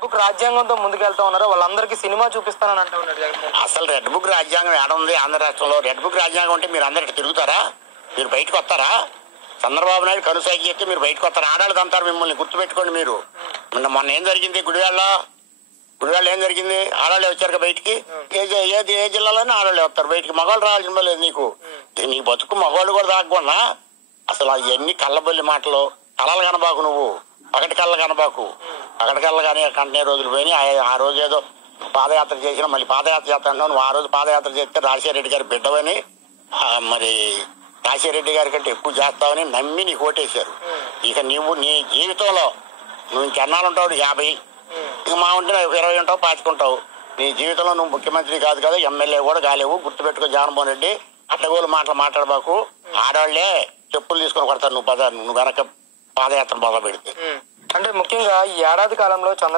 Book రాజ్యాంగంతో ముందుకెళ్తా ఉన్నారు, వాళ్ళందరికీ సినిమా చూపిస్తానని అంటూ ఉన్నాడు జగన్మోహన్. అసలు రెడ్ బుక్ రాజ్యాంగం ఏడ ఉంది ఆంధ్ర రాష్ట్రంలో? రెడ్ బుక్ రాజ్యాంగం అంటే మీరు అందరికి తిరుగుతారా? మీరు బయటకు వస్తారా? చంద్రబాబు నాయుడు కనుసాగి చెప్తే మీరు బయటకు వస్తారా? ఆడాళ్ళు అంటారు మిమ్మల్ని, గుర్తుపెట్టుకోండి. మీరు మొన్న ఏం జరిగింది గుడివాళ్ళలో ఏం జరిగింది? ఆడాళ్ళే వచ్చారు బయటికి. ఏ జిల్లాలోనే ఆడాళ్ళే వస్తారు బయటికి. మగవాళ్ళు రావాల్సిన లేదు నీకు. నీ బతుకు మగవాళ్ళు కూడా దాక్కున్నా. అసలు అవన్నీ కళ్ళబొల్లి మాటలు. కళలు కనబాకు, నువ్వు పగటి కళ్ళ కనబాకు. పగటి కళ్ళ కానీ కంటే రోజులు పోయినాయి. ఆ రోజు ఏదో పాదయాత్ర చేసినా మళ్ళీ పాదయాత్ర చేస్తాను. నువ్వు ఆ రోజు పాదయాత్ర చేస్తే రాజశేఖర రెడ్డి గారి బిడ్డవని, మరి రాజశేఖర రెడ్డి గారి కంటే ఎక్కువ చేస్తావని నమ్మి నీకు ఓటేశారు. ఇక నీవు నీ జీవితంలో నువ్వు ఇంకెన్నాళ్ళుంటావు? 50. ఇక మా ఉంటే 20 ఉంటావు, 25 ఉంటావు. నీ జీవితంలో నువ్వు ముఖ్యమంత్రి కాదు కదా, ఎమ్మెల్యే కూడా కాలేవు. గుర్తుపెట్టుకో జగన్మోహన్ రెడ్డి. అడ్డగోలు మాట్లాడబాకు. ఆడవాళ్లే చెప్పులు తీసుకొని కొడతారు నువ్వు గనక పాదయాత్ర మొదలు పెడితే. అంటే ముఖ్యంగా ఈ ఏడాది కాలంలో